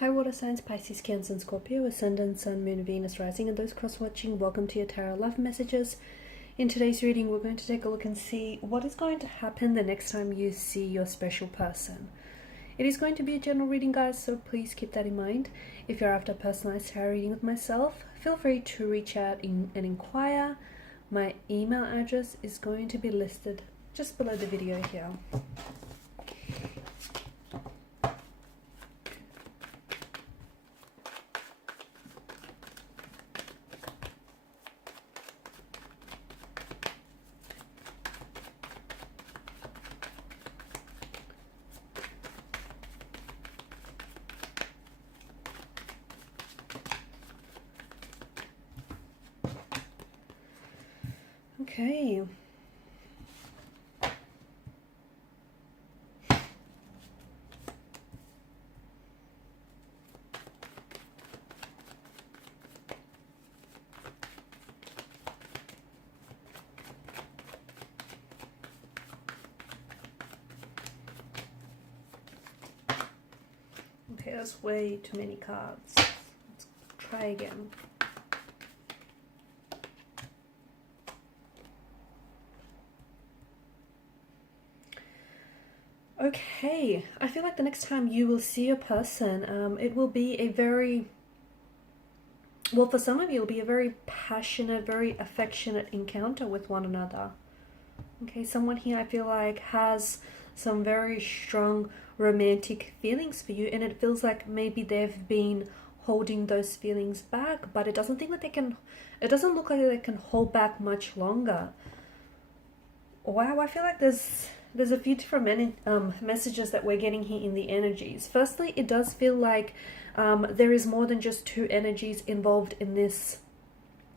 Hi water signs, Pisces, Cancer and Scorpio, Ascendant, Sun, Moon, Venus, Rising, and those cross-watching, welcome to your Tarot Love Messages. In today's reading, we're going to take a look and see what is going to happen the next time you see your special person. It is going to be a general reading, guys, so please keep that in mind. If you're after a personalized tarot reading with myself, feel free to reach out and inquire. My email address is going to be listed just below the video here. Okay. Okay, that's way too many cards. Let's try again. Okay, I feel like the next time you will see a person, it will be a very, well, for some of you, it'll be a very passionate, very affectionate encounter with one another. Okay, someone here I feel like has some very strong romantic feelings for you, and it feels like maybe they've been holding those feelings back, but it doesn't think that they can, it doesn't look like they can hold back much longer. Wow, I feel like there's a few different messages that we're getting here in the energies. Firstly, it does feel like there is more than just two energies involved in this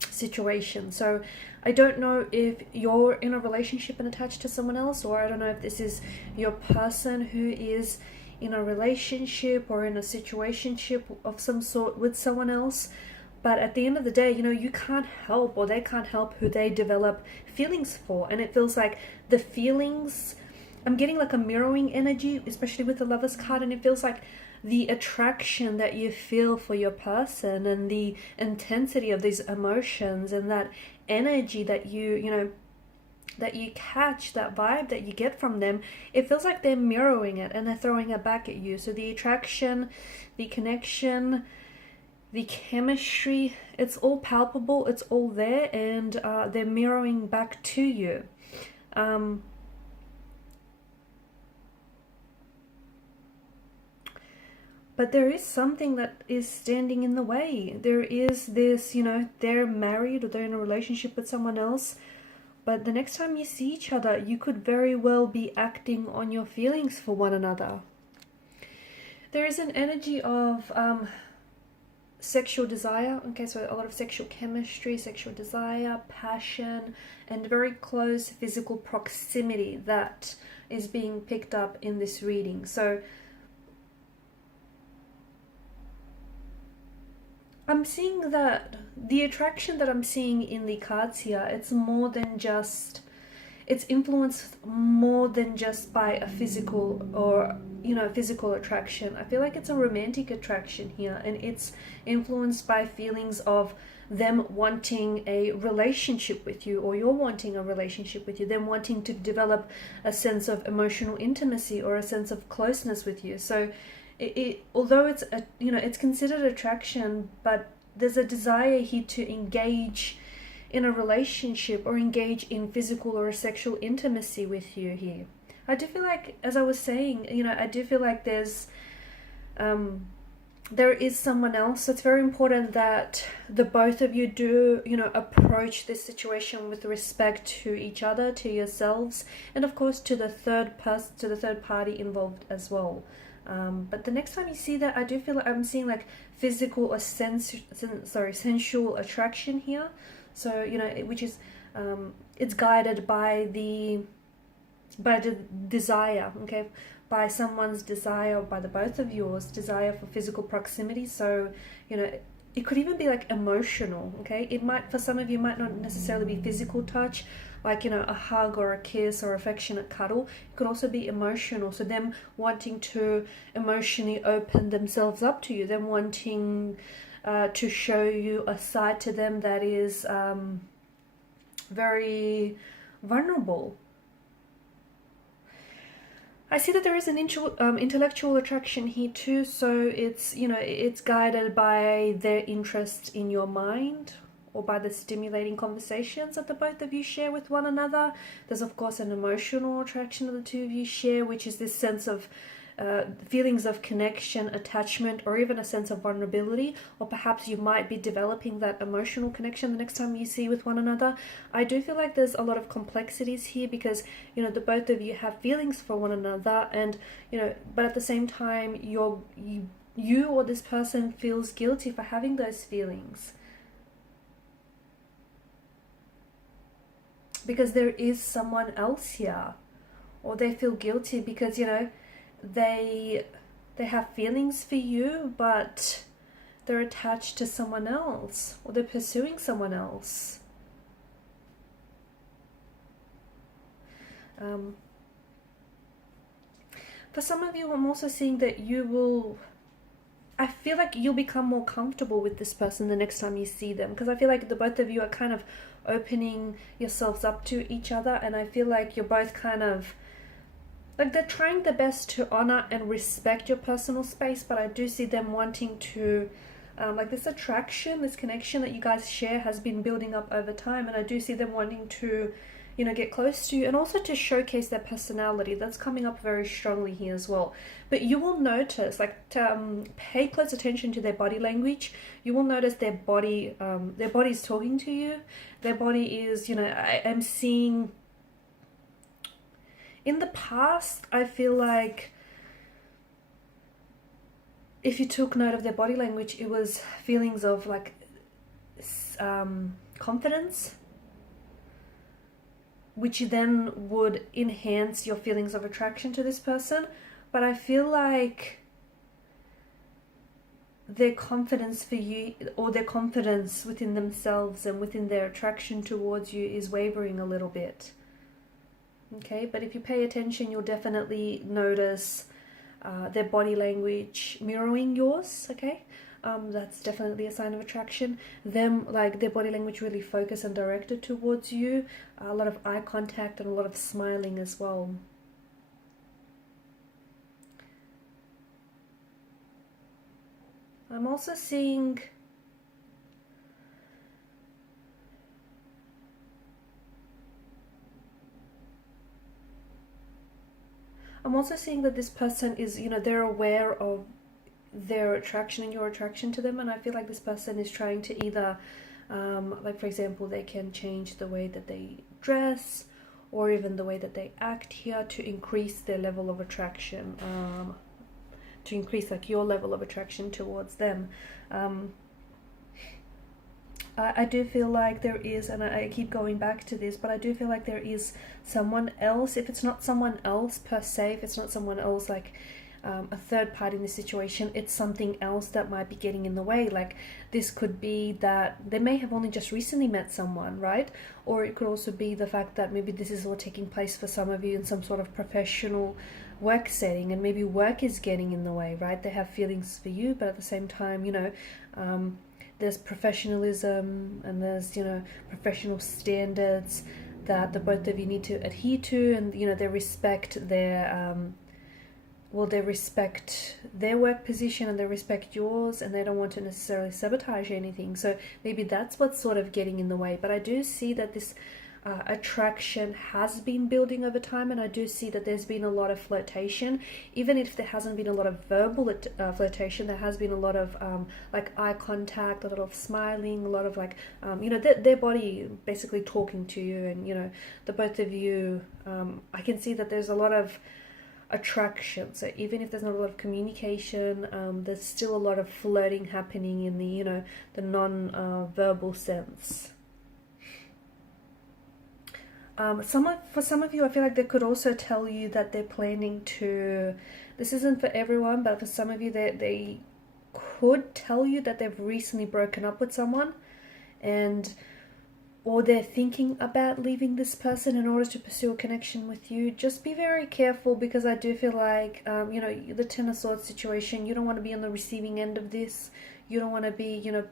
situation. So I don't know if you're in a relationship and attached to someone else, or I don't know if this is your person who is in a relationship or in a situationship of some sort with someone else. But at the end of the day, you know, you can't help, or they can't help who they develop feelings for. And it feels like the feelings, I'm getting like a mirroring energy, especially with the Lovers card, and it feels like the attraction that you feel for your person and the intensity of these emotions and that energy that you know, that you catch, that vibe that you get from them, it feels like they're mirroring it and they're throwing it back at you. So the attraction, the connection, the chemistry, it's all palpable, it's all there, and they're mirroring back to you. But there is something that is standing in the way. There is this, you know, they're married or they're in a relationship with someone else, but the next time you see each other, you could very well be acting on your feelings for one another. There is an energy of sexual desire. Okay, so a lot of sexual chemistry, sexual desire, passion, and very close physical proximity that is being picked up in this reading. So I'm seeing that the attraction that I'm seeing in the cards here, it's more than just, it's influenced more than just by a physical or, you know, physical attraction. I feel like it's a romantic attraction here, and it's influenced by feelings of them wanting a relationship with you, or you're wanting a relationship with you, them wanting to develop a sense of emotional intimacy or a sense of closeness with you. So although it's a, you know, it's considered attraction, but there's a desire here to engage in a relationship or engage in physical or sexual intimacy with you here. I do feel like, as I was saying, you know, I do feel like there is someone else. It's very important that the both of you do, you know, approach this situation with respect to each other, to yourselves, and of course to the third person, to the third party involved as well. But the next time you see that, I do feel like I'm seeing like physical or sensual attraction here. So, you know, which is, it's guided by the desire, okay, by someone's desire, by the both of yours desire for physical proximity. So, you know, it could even be like emotional, okay? It might, for some of you, might not necessarily be physical touch, like, you know, a hug or a kiss or affectionate cuddle. It could also be emotional. So them wanting to emotionally open themselves up to you, them wanting to show you a side to them that is very vulnerable. I see that there is an intellectual attraction here too, so it's, you know, it's guided by their interest in your mind or by the stimulating conversations that the both of you share with one another. There's of course an emotional attraction that the two of you share, which is this sense of feelings of connection, attachment, or even a sense of vulnerability, or perhaps you might be developing that emotional connection the next time you see with one another. I do feel like there's a lot of complexities here because, you know, the both of you have feelings for one another, and, you know, but at the same time you or this person feels guilty for having those feelings because there is someone else here, or they feel guilty because, you know, they have feelings for you, but they're attached to someone else, or they're pursuing someone else. For some of you, I'm also seeing that I feel like you'll become more comfortable with this person the next time you see them, because I feel like the both of you are kind of opening yourselves up to each other, and I feel like you're both kind of like, they're trying their best to honor and respect your personal space, but I do see them wanting to, like, this attraction, this connection that you guys share has been building up over time, and I do see them wanting to, you know, get close to you and also to showcase their personality. That's coming up very strongly here as well. But you will notice, like, pay close attention to their body language. You will notice their body is talking to you. Their body is, you know, I am seeing. In the past, I feel like if you took note of their body language, it was feelings of like confidence, which then would enhance your feelings of attraction to this person. But I feel like their confidence for you, or their confidence within themselves and within their attraction towards you, is wavering a little bit. Okay, but if you pay attention, you'll definitely notice their body language mirroring yours, okay? That's definitely a sign of attraction. Them, like, their body language really focused and directed towards you. A lot of eye contact and a lot of smiling as well. I'm also seeing that this person is, you know, they're aware of their attraction and your attraction to them, and I feel like this person is trying to either, like, for example, they can change the way that they dress or even the way that they act here to increase their level of attraction, to increase, like, your level of attraction towards them. I do feel like there is, and I keep going back to this, but I do feel like there is someone else. If it's not someone else per se, if it's not someone else like a third party in this situation, it's something else that might be getting in the way. Like, this could be that they may have only just recently met someone, right? Or it could also be the fact that maybe this is all taking place for some of you in some sort of professional work setting, and maybe work is getting in the way, right? They have feelings for you, but at the same time, you know, there's professionalism and there's, you know, professional standards that the both of you need to adhere to, and, you know, they respect their they respect their work position and they respect yours, and they don't want to necessarily sabotage anything. So maybe that's what's sort of getting in the way. But I do see that this attraction has been building over time, and I do see that there's been a lot of flirtation. Even if there hasn't been a lot of verbal flirtation, there has been a lot of like eye contact, a lot of smiling, a lot of like you know, their body basically talking to you, and, you know, the both of you, I can see that there's a lot of attraction. So even if there's not a lot of communication, there's still a lot of flirting happening in the, you know, the non-verbal sense. For some of you, I feel like they could also tell you that they're planning to, this isn't for everyone, but for some of you, they could tell you that they've recently broken up with someone, and or they're thinking about leaving this person in order to pursue a connection with you. Just be very careful, because I do feel like, you know, the Ten of Swords situation, you don't want to be on the receiving end of this. You don't want to be, you know,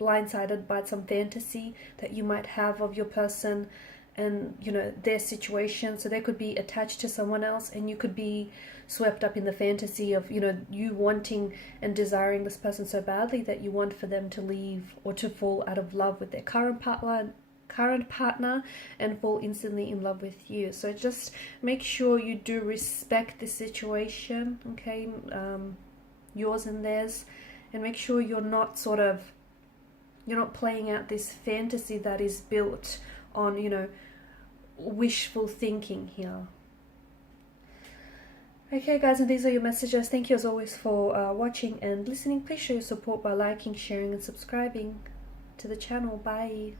blindsided by some fantasy that you might have of your person and, you know, their situation. So they could be attached to someone else, and you could be swept up in the fantasy of, you know, you wanting and desiring this person so badly that you want for them to leave or to fall out of love with their current partner and fall instantly in love with you. So just make sure you do respect the situation, okay, yours and theirs, and make sure you're not playing out this fantasy that is built on, you know, wishful thinking here. Okay guys, and these are your messages. Thank you as always for watching and listening. Please show your support by liking, sharing and subscribing to the channel. Bye.